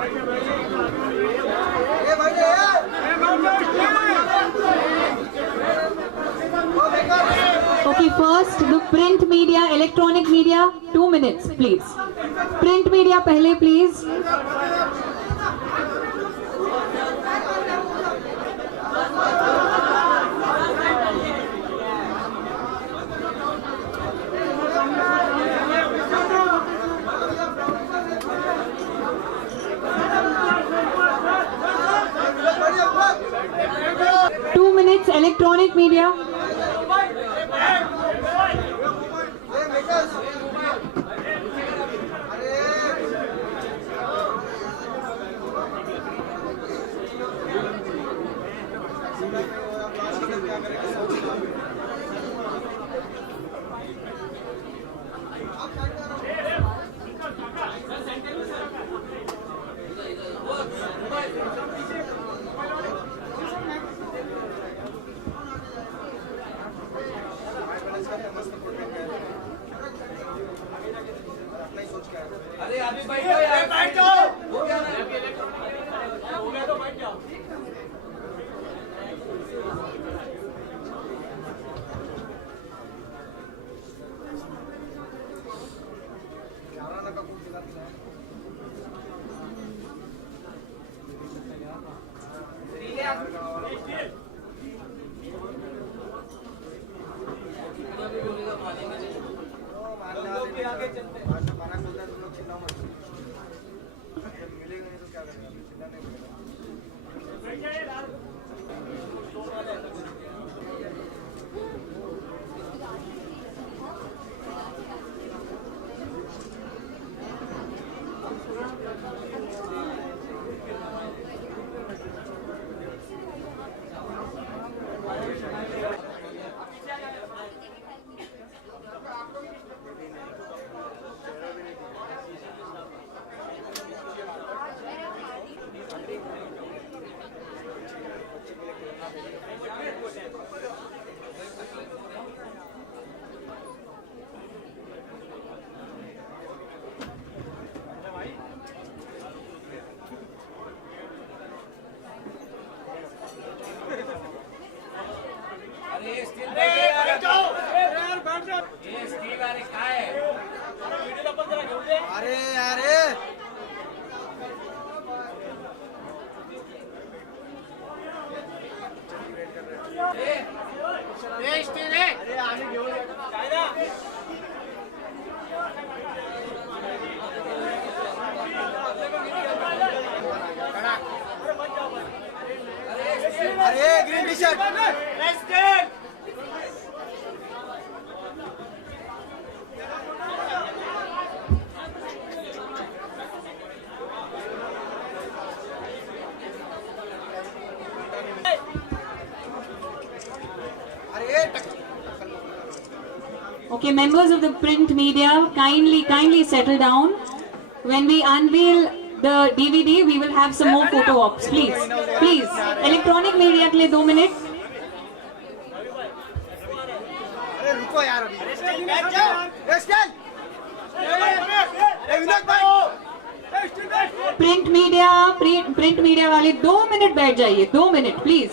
Okay, first the print media, electronic media, 2 minutes, please. Print media, pehle, please. Electronic media. अरे अभी बैठ जाओ यार, बैठ जाओ। हो गया ना, हो गया तो बैठ जाओ। आगे चलते हैं। अरे अरे अरे green tea shirt Okay, members of the print media, kindly settle down. When we unveil the DVD, we will have some more photo ops. Please. Electronic media के लिए 2 minutes. अरे रुको यार अभी प्रिंट मीडिया वाले 2 मिनट बैठ जाइए. 2 minute please.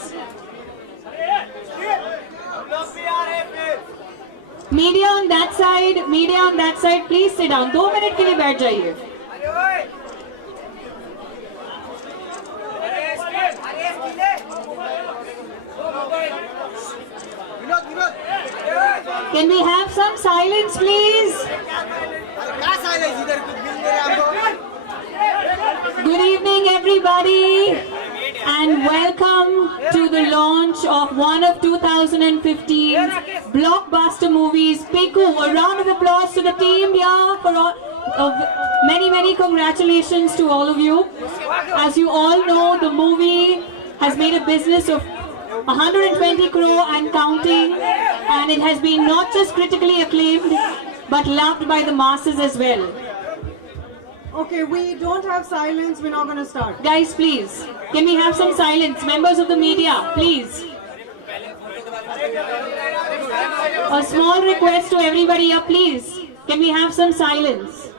Media on that side, please sit down. 2 minute के लिए बैठ जाइए. Can we have some silence, please? Good evening, everybody, and welcome to the launch of one of 2015's blockbuster movies, Piku. A round of applause to the team here for all, many congratulations to all of you. As you all know, the movie has made a business of 120 crore and counting, and it has been not just critically acclaimed but loved by the masses as well. Okay, we don't have silence. We're not going to start. Guys, please, can we have some silence? Members of the media, please. A small request to everybody here, please. Can we have some silence?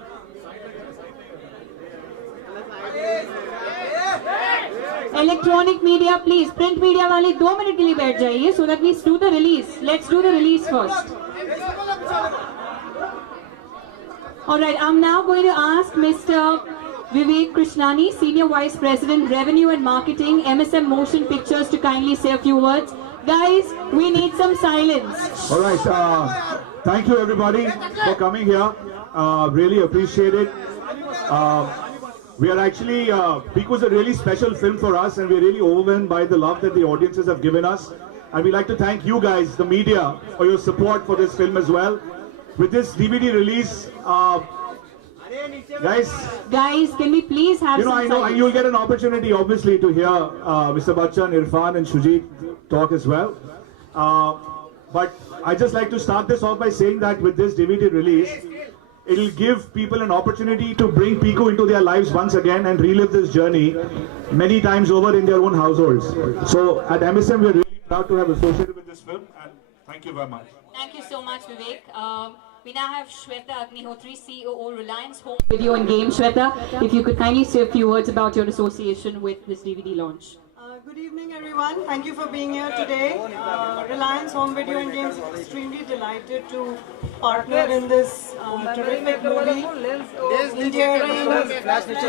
Electronic media, please. Print media वाले 2 minute के लिए बैठ जाइए so that we do the release. Let's do the release first. All right, I'm now going to ask Mr. Vivek Krishnani, Senior Vice President, Revenue and Marketing, MSM Motion Pictures, to kindly say a few words. Guys, we need some silence. All right, thank you everybody for coming here. Really appreciate it. We are actually, Piku is a really special film for us, and we're really overwhelmed by the love that the audiences have given us. And we'd like to thank you guys, the media, for your support for this film as well. With this DVD release, guys, can we please have some I know silence? you'll get an opportunity, obviously, to hear Mr. Bachchan, Irfan, and Shujit talk as well. But I'd just like to start this off by saying that with this DVD release, it'll give people an opportunity to bring Piku into their lives once again and relive this journey many times over in their own households. So at MSM, we're really proud to have associated with this film, and thank you very much. Thank you so much, Vivek. We now have Shweta Agnihotri, CEO, Reliance Home Video and Game. Shweta, if you could kindly say a few words about your association with this DVD launch. Good evening, everyone. Thank you for being here today. Reliance Home Video and Games is extremely delighted to partner in this terrific movie. Endearing,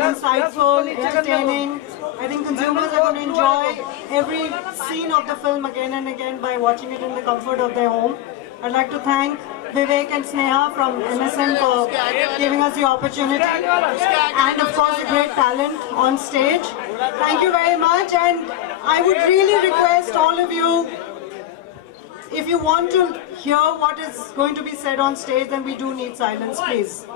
insightful, entertaining. I think consumers are going to enjoy every scene of the film again and again by watching it in the comfort of their home. I'd like to thank Vivek and Sneha from MSM for giving us the opportunity, and of course the great talent on stage. Thank you very much, and I would really request all of you, if you want to hear what is going to be said on stage, then we do need silence, please.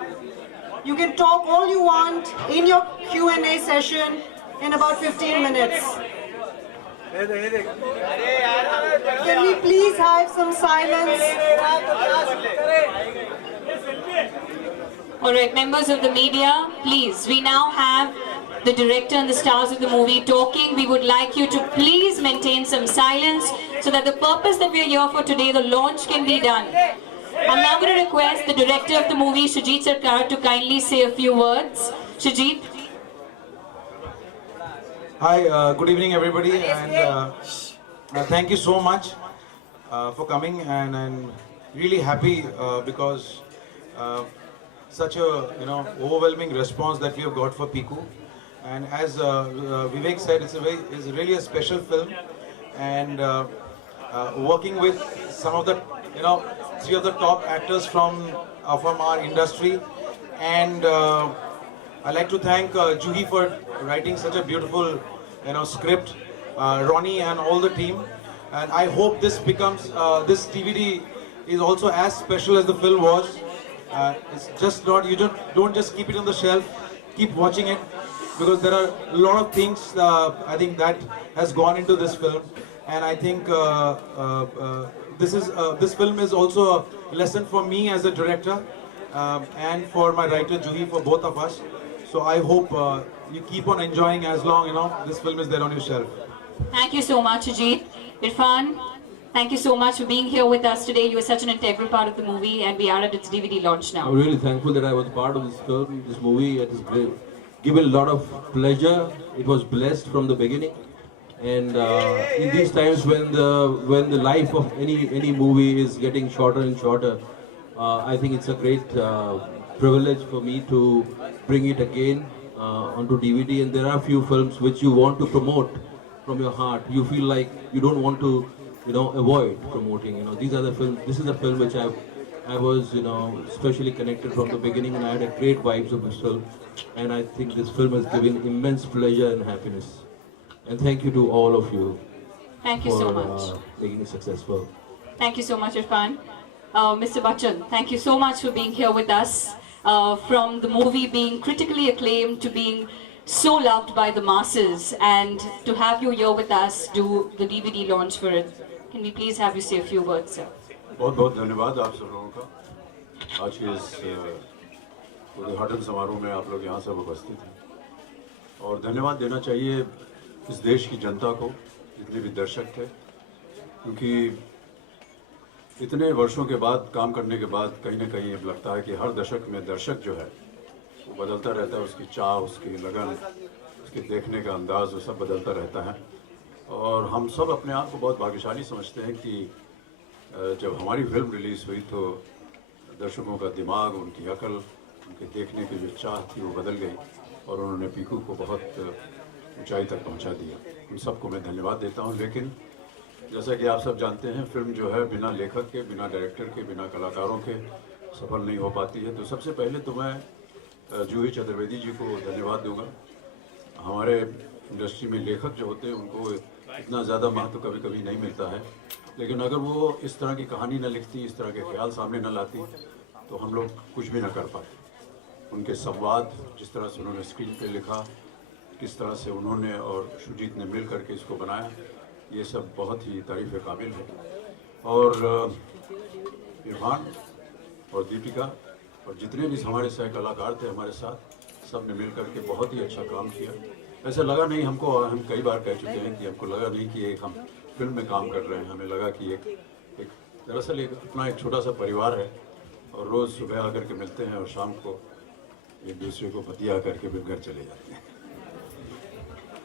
You can talk all you want in your Q&A session in about 15 minutes. Can we please have some silence? Alright, members of the media, please, we now have the director and the stars of the movie talking. We would like you to please maintain some silence so that the purpose that we are here for today, the launch, can be done. I'm now going to request the director of the movie, Shujit Sarkar, to kindly say a few words. Shujit. Hi, good evening everybody, and thank you so much for coming, and I'm really happy because such a overwhelming response that we have got for Piku. And as Vivek said, it's really a special film, and working with some of the 3 of the top actors from our industry, and I'd like to thank Juhi for writing such a beautiful script, Ronnie and all the team, and I hope this becomes this DVD is also as special as the film was. It's just not, you don't just keep it on the shelf, keep watching it, because there are a lot of things I think that has gone into this film, and I think this film is also a lesson for me as a director, and for my writer Juhi, for both of us. So I hope you keep on enjoying as long this film is there on your shelf. Thank you so much, Ajit. Irfan, thank you so much for being here with us today. You are such an integral part of the movie, and we are at its DVD launch now. I'm really thankful that I was part of this film, this movie. It is great. Given a lot of pleasure. It was blessed from the beginning. And in these times when the life of any movie is getting shorter and shorter, I think it's a great privilege for me to bring it again onto DVD. And there are a few films which you want to promote from your heart. You feel like you don't want to, avoid promoting. These are the films. This is a film which I was, especially connected from the beginning, and I had a great vibes of this film. And I think this film has given immense pleasure and happiness. And thank you to all of you. Thank you so much. Making it successful. Thank you so much, Irfan. Mr. Bachchan, thank you so much for being here with us. From the movie being critically acclaimed to being so loved by the masses, and to have you here with us do the DVD launch for it. Can we please have you say a few words, sir? बहुत बहुत धन्यवाद आप सब लोगों का। आज के इस उद्घाटन समारोह में आप लोग यहाँ सब उपस्थित हैं, और धन्यवाद देना चाहिए इस देश की जनता को, जितने भी दर्शक थे, क्योंकि इतने वर्षों के बाद काम करने के बाद कहीं ना कहीं अब लगता है कि हर दशक में दर्शक जो है वो बदलता रहता है, उसकी चाह, उसकी लगन, उसके देखने का अंदाज वो सब बदलता रहता है। और हम सब अपने आप को बहुत भाग्यशाली समझते हैं कि जब हमारी फिल्म रिलीज़ हुई तो दर्शकों का दिमाग, उनकी अकल, उनके देखने की जो चाह थी वो बदल गई और उन्होंने पीकू को बहुत ऊंचाई तक पहुंचा दिया। उन सबको मैं धन्यवाद देता हूं। लेकिन जैसा कि आप सब जानते हैं, फिल्म जो है बिना लेखक के, बिना डायरेक्टर के, बिना कलाकारों के सफल नहीं हो पाती है। तो सबसे पहले तो मैं जूही चतुर्वेदी जी को धन्यवाद दूंगा। हमारे इंडस्ट्री में लेखक जो होते हैं उनको इतना ज़्यादा महत्व कभी कभी नहीं मिलता है, लेकिन अगर वो इस तरह की कहानी न लिखती, इस तरह के ख्याल सामने न लाती तो हम लोग कुछ भी न कर पाते। उनके संवाद, जिस तरह से उन्होंने स्क्रीन पे लिखा, किस तरह से उन्होंने और सुजीत ने मिल करके इसको बनाया, ये सब बहुत ही तारीफ़ काबिल है। और इरफान और दीपिका और जितने भी हमारे सह कलाकार थे हमारे साथ, सब ने मिल करके बहुत ही अच्छा काम किया। ऐसा लगा नहीं हमको, और हम कई बार कह चुके हैं कि हमको लगा नहीं कि एक हम फिल्म में काम कर रहे हैं। हमें लगा कि एक दरअसल एक अपना एक छोटा सा परिवार है और रोज़ सुबह आकर के मिलते हैं और शाम को एक दूसरे को बतिया करके फिर घर चले जाते हैं।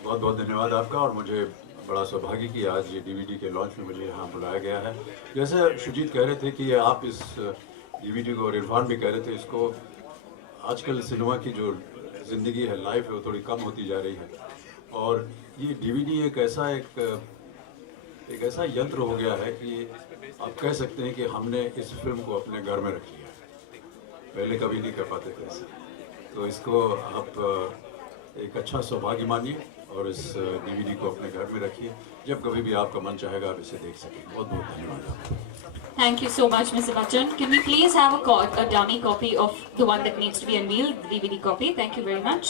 बहुत बहुत धन्यवाद आपका। और मुझे बड़ा सौभाग्य कि आज ये डीवीडी के लॉन्च में मुझे यहाँ बुलाया गया है। जैसे सुजीत कह रहे थे कि आप इस डीवीडी को, और इरफान भी कह रहे थे, इसको आजकल सिनेमा की जो ज़िंदगी है, लाइफ है, वो थोड़ी कम होती जा रही है। और ये डीवीडी एक ऐसा यंत्र हो गया है कि आप कह सकते हैं कि हमने इस फिल्म को अपने घर में रख लिया है। पहले कभी नहीं कर पाते थे ऐसा। तो इसको आप एक अच्छा सौभाग्य मानिए और इस डीवीडी को अपने घर में रखिए। जब कभी भी आपका मन चाहेगा आप इसे देख सकें। बहुत बहुत धन्यवाद आपका। Thank you so much, Mr. Bachchan. Can we please have a dummy copy of the one that needs to be unveiled, the DVD copy? Thank you very much.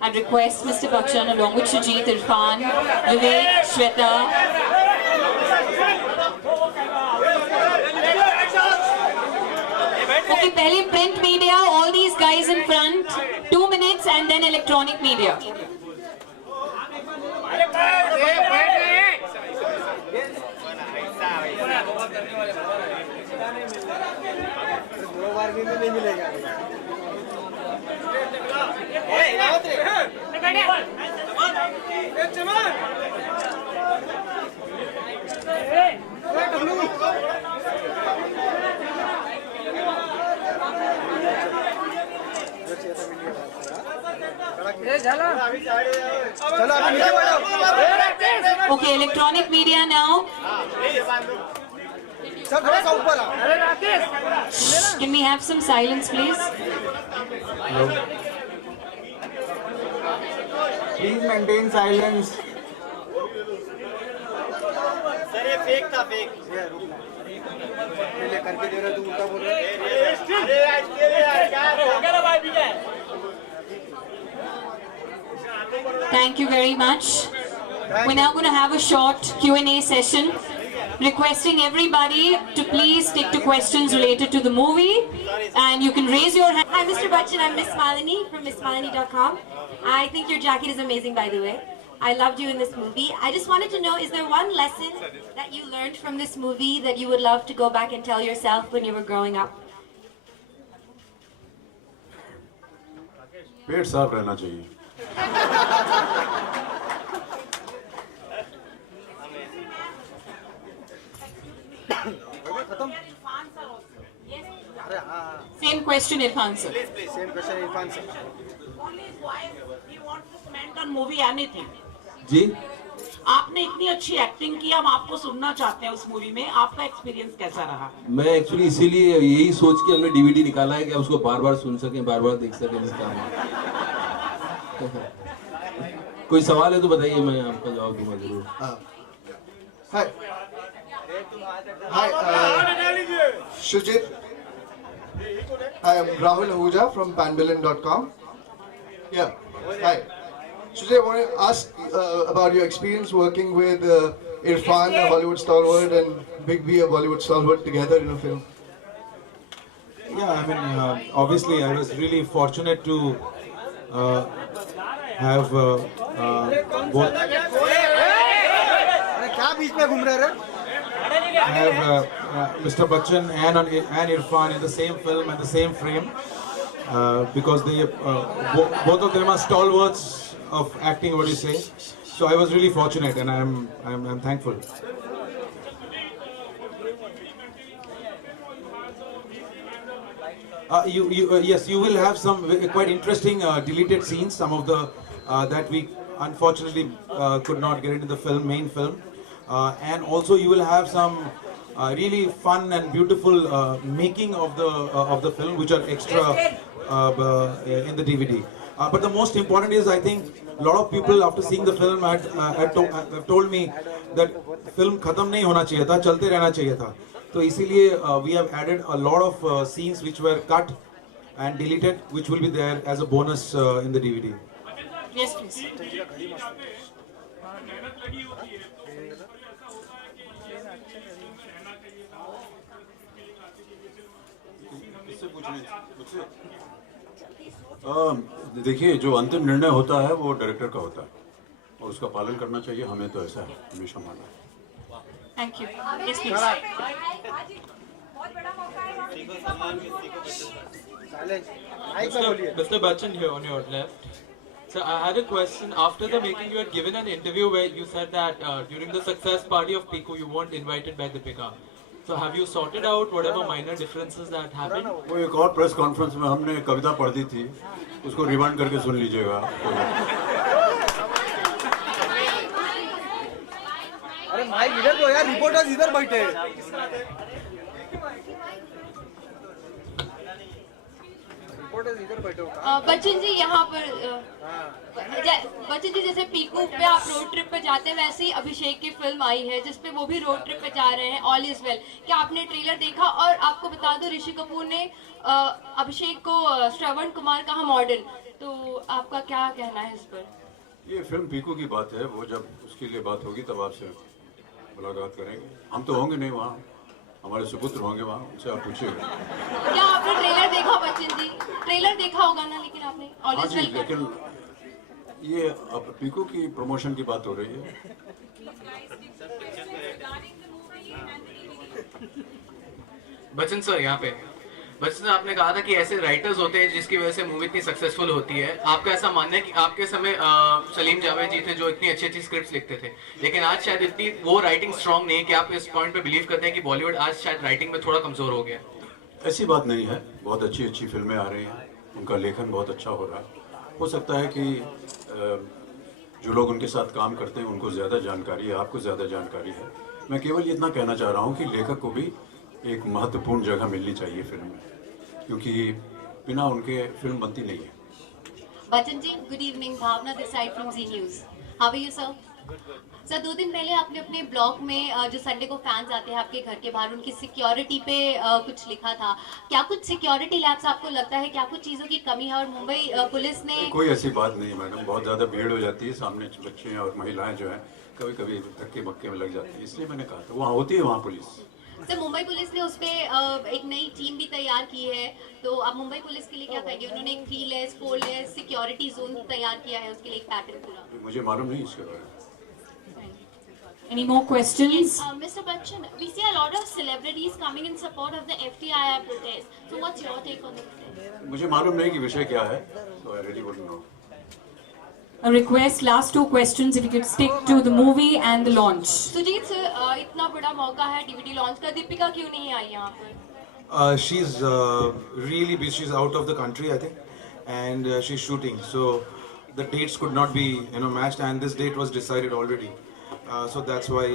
I'd request Mr. Bachchan along with Shujit, Irfan, Vivek, Shweta. Okay, pehle print media, all these guys in front, 2 minutes, and then electronic media. Okay, electronic media now. Can we have some silence, please? Please maintain silence. Sir ये fake था, fake. करके दे रहा, तू उल्टा बोल रहा है। Thank you very much. We're now going to have a short Q&A session. Requesting everybody to please stick to questions related to the movie, and you can raise your hand. Hi, Mr. Bachchan. I'm Miss Malini from MissMalini.com. I think your jacket is amazing, by the way. I loved you in this movie. I just wanted to know, is there one lesson that you learned from this movie that you would love to go back and tell yourself when you were growing up? पेट साफ रहना चाहिए। Same question, Irfan sir. Same question, Irfan sir. Movie anything ji, आपने इतनी अच्छी acting की, हम आपको सुनना चाहते हैं उस मूवी में। आपका एक्सपीरियंस कैसा रहा? मैं एक्चुअली इसीलिए यही सोच के हमने डीवीडी निकाला है कि आप उसको बार बार सुन सकें, बार बार देख सकें। कोई सवाल है तो बताइए, मैं आपका जवाब दूंगा जरूर। Hi, Shujit. I am Rahul Ahuja from panbillin.com. Yeah, hi. Shujit, I want to ask about your experience working with Irfan, a Hollywood stalwart, and Big B, a Bollywood stalwart, together in a film. Yeah, I mean, obviously I was really fortunate to have both. क्या बीच में घूम रहे हैं? Have Mr. Bachchan and Irfan in the same film and the same frame. because they both of them are stalwarts of acting. What do you say? So I was really fortunate, and I'm thankful. Yes, you will have some quite interesting deleted scenes. Some of the that we unfortunately could not get into the main film, and also you will have some really fun and beautiful making of the film, which are extra in the DVD. But the most important is, I think, a lot of people after seeing the film have told me that film खत्म नहीं होना चाहिए था, चलते रहना चाहिए था. तो इसीलिए we have added a lot of scenes which were cut and deleted, which will be there as a bonus in the DVD. Yes, please. देखिए, जो अंतिम निर्णय होता है वो डायरेक्टर का होता है और उसका पालन करना चाहिए. हमें तो ऐसा है, हमेशा माना है. Thank you. Yes, please. Mr. Bachchan here on your left. So I had a question. After the making, you had given an interview where you said that during the success party of Piku, you weren't invited by Deepika. So have you sorted out whatever minor differences that happened? वो एक और press conference में हमने कविता पढ़ दी थी, उसको rewind करके सुन लीजिएगा. अरे माइक इधर दो यार, रिपोर्टर्स इधर बैठे. रिपोर्टर्स इधर बैठे. बच्चन जी यहाँ पर बच्चन जी, जैसे पीकू पे आप रोड ट्रिप पे जाते हैं, वैसे ही अभिषेक की फिल्म आई है जिसपे वो भी रोड ट्रिप पे जा रहे हैं, ऑल इज वेल. क्या आपने ट्रेलर देखा? और आपको बता दो, ऋषि कपूर ने अभिषेक को श्रवण कुमार कहा मॉडल, तो आपका क्या कहना है इस पर? ये फिल्म पीकू की बात है, वो जब उसके लिए बात होगी तब आपसे मुलाकात करेंगे. हम तो होंगे नहीं वहाँ, हमारे सुपुत्र होंगे वहाँ, उनसे आप पूछिएगा. क्या आपने ट्रेलर देखा बच्चन जी? ट्रेलर देखा होगा ना, लेकिन आपने हाँ जी, लेकिन ये अब पीकू की प्रमोशन की बात हो रही है. बच्चन सर यहाँ पे, बच्चन सर आपने कहा था कि ऐसे राइटर्स होते हैं जिसकी वजह से मूवी इतनी सक्सेसफुल होती है. आपका ऐसा मानना है कि आपके समय सलीम जावेद जी थे जो इतनी अच्छी अच्छी स्क्रिप्ट्स लिखते थे, लेकिन आज शायद इतनी वो राइटिंग स्ट्रांग नहीं है, कि आप इस पॉइंट पे बिलीव करते हैं कि बॉलीवुड आज शायद राइटिंग में थोड़ा कमजोर हो गया? ऐसी बात नहीं है, बहुत अच्छी अच्छी फिल्में आ रही हैं, उनका लेखन बहुत अच्छा हो रहा है. हो सकता है कि जो लोग उनके साथ काम करते हैं उनको ज़्यादा जानकारी है, आपको ज़्यादा जानकारी है. मैं केवल इतना कहना चाह रहा हूँ कि लेखक को भी एक महत्वपूर्ण जगह मिलनी चाहिए फिल्म में, क्योंकि बिना उनके फिल्म बनती नहीं है. Bachchan ji, good evening. Bhavna this side from Zee news. How are you sir? Sir, 2 दिन पहले आपने अपने ब्लॉग में जो संडे को फैंस आते हैं आपके घर के बाहर, उनकी सिक्योरिटी पे कुछ लिखा था. क्या कुछ सिक्योरिटी लैब्स आपको लगता है, क्या कुछ चीज़ों की कमी है? और मुंबई पुलिस ने... कोई ऐसी बात नहीं मैडम, बहुत ज़्यादा भीड़ हो जाती है, सामने बच्चे और महिलाएं जो हैं कभी कभी धक्के मक्के में लग जाती है, इसलिए मैंने कहा था वहाँ होती है वहाँ पुलिस. सर, मुंबई पुलिस ने उस पर एक नई टीम भी तैयार की है, तो आप मुंबई पुलिस के लिए क्या कहेंगे? उन्होंने एक 3-लेस 4-लेस सिक्योरिटी जोन तैयार किया है, उसके लिए एक पैटर्न पूरा. मुझे मालूम नहीं इसके बारे में. Any more questions? Mr. Bachchan, we see a lot of celebrities coming in support of the FTIR protest. So what's your take on the protest? मुझे मालूम नहीं कि विषय क्या है, so I really wouldn't know. A request, last 2 questions, if you could stick to the movie and the launch. Sujeet sir, इतना बड़ा मौका है DVD लॉन्च का, दीपिका क्यों नहीं आई यहाँ पर? She's really busy. She's out of the country, I think, and she's shooting. So the dates could not be, matched, and this date was decided already. So that's why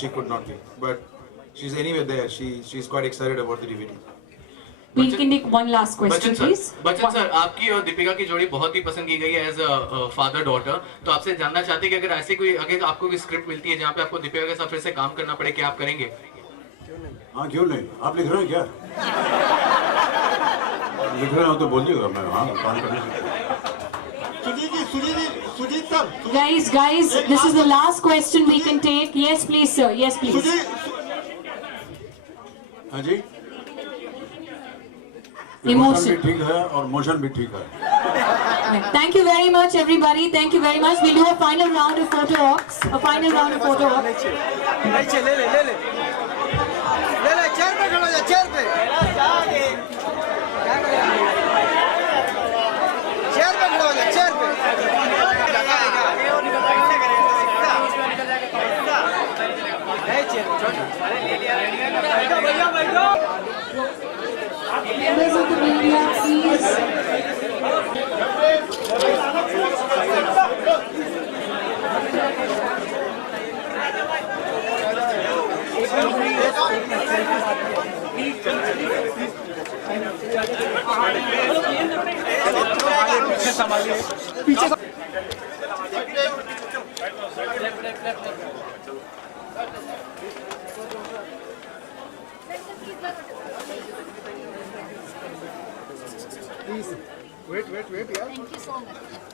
she could not be. But she's anyway there. She's quite excited about the DVD. We can take one last question, please. Bachchan sir, आपकी और दीपिका की जोड़ी बहुत ही पसंद की गई है as a father daughter. तो आपसे जानना चाहते हैं कि अगर आपको कोई स्क्रिप्ट मिलती है जहाँ पे आपको दीपिका के साथ फिर से काम करना पड़े, क्या आप करेंगे? हाँ, क्यों नहीं. आप लिख रहे हैं क्या? लिख रहे हो तो बोलिएगा, मैं हाँ काम करने. Sujeet sir. Guys, this is the last question we can take. Yes, please, sir. Yes, please. हाँ जी. Emotion भी ठीक है और मोशन भी ठीक है. Thank you very much, everybody. Thank you very much. We'll do a final round of photo ops. A final round of photo ops. ले chair पे खड़ो जा, चेयर पे. पीछे प्लीज वेट यार thank you so much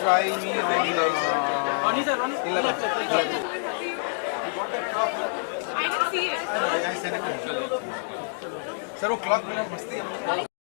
Try me on sir. I didn't see it. Sir, वो clock में मस्ती है.